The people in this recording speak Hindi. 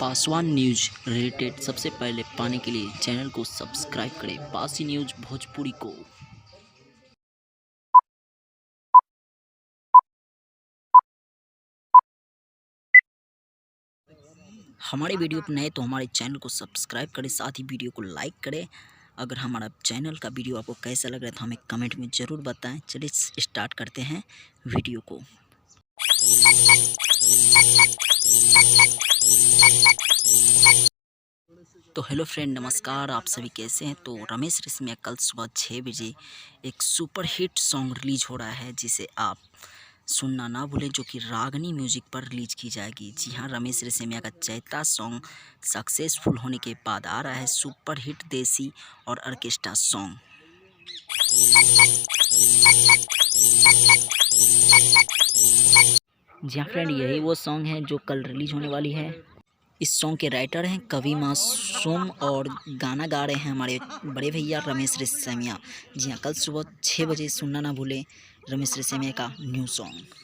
पासवान न्यूज रिलेटेड सबसे पहले पाने के लिए चैनल को सब्सक्राइब करें। पासी न्यूज भोजपुरी को। हमारे वीडियो पर नए तो हमारे चैनल को सब्सक्राइब करें, साथ ही वीडियो को लाइक करें। अगर हमारा चैनल का वीडियो आपको कैसा लग रहा है तो हमें कमेंट में ज़रूर बताएं। चलिए स्टार्ट करते हैं वीडियो को। तो हेलो फ्रेंड, नमस्कार। आप सभी कैसे हैं? तो रमेश रेशमिया कल सुबह 6 बजे एक सुपर हिट सॉन्ग रिलीज हो रहा है जिसे आप सुनना ना भूलें, जो कि रागनी म्यूजिक पर रिलीज की जाएगी। जी हाँ, रमेश रेशमिया का चैता सॉन्ग सक्सेसफुल होने के बाद आ रहा है सुपर हिट देसी और ऑर्केस्ट्रा सॉन्ग। जी हाँ फ्रेंड, यही वो सॉन्ग है जो कल रिलीज होने वाली है। इस सॉन्ग के राइटर हैं कवि मासूम और गाना गा रहे हैं हमारे बड़े भैया रमेश रेशमिया। जी हाँ, कल सुबह 6 बजे सुनना ना भूलें रमेश रेशमिया का न्यू सॉन्ग।